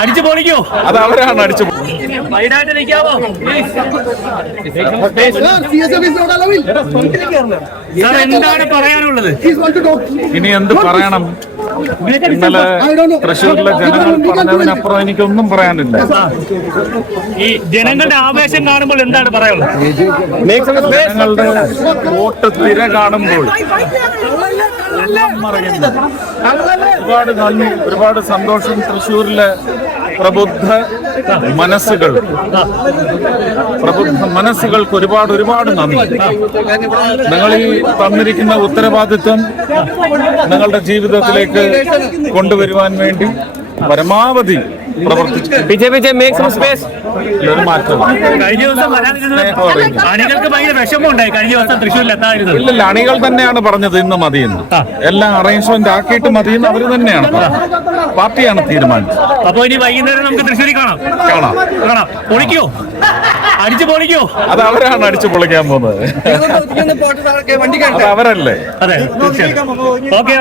അടിച്ചു പൊളിക്കോ അത് അവരാണ് അടിച്ചു വൈഡായിട്ട് നിൽക്കാമോ. സാർ എന്താണ് പറയാനുള്ളത്. ഇനി എന്ത് പറയണം ഇന്നലെ തൃശ്ശൂരിലെ ജനങ്ങൾ പറഞ്ഞതിനപ്പുറം എനിക്കൊന്നും പറയാനില്ല ഈ ജനങ്ങളുടെ ആവേശം കാണുമ്പോൾ എന്താണ് പറയാനുള്ളത് ജനങ്ങളുടെ വോട്ട് തിര കാണുമ്പോൾ. ഒരുപാട് നന്ദി ഒരുപാട് സന്തോഷം തൃശ്ശൂരിലെ പ്രബുദ്ധ മനസ്സുകൾ. പ്രബുദ്ധ മനസ്സുകൾക്ക് ഒരുപാട് ഒരുപാട് നന്ദി. നിങ്ങൾ ഈ തന്നിരിക്കുന്ന ഉത്തരവാദിത്വം നിങ്ങളുടെ ജീവിതത്തിലേക്ക് കൊണ്ടുവരുവാൻ വേണ്ടി പരമാവധി കഴിഞ്ഞ ദിവസം അണികൾക്ക് ഭയങ്കര കഴിഞ്ഞ ദിവസം തൃശ്ശൂരിൽ എത്താതിരുന്നത്. ഇല്ല അണികൾ തന്നെയാണ് പറഞ്ഞത് ഇന്ന് മതിയെന്ന്. എല്ലാം അറേഞ്ച്മെന്റ് ആക്കിയിട്ട് മതിയെന്ന് അവർ തന്നെയാണ്. പാർട്ടിയാണ് തീരുമാനിച്ചത്. അപ്പൊ ഇനി വൈകുന്നേരം നമുക്ക് തൃശ്ശൂരിൽ കാണാം. കാണാം. കാണാം. പൊളിക്കോ? അടിച്ചു പൊളിക്കോ? അത് അവരാണ് അടിച്ചു പൊളിക്കാൻ പോകുന്നത്. അവരല്ലേ? അതെ ഓക്കെ ഓക്കെ.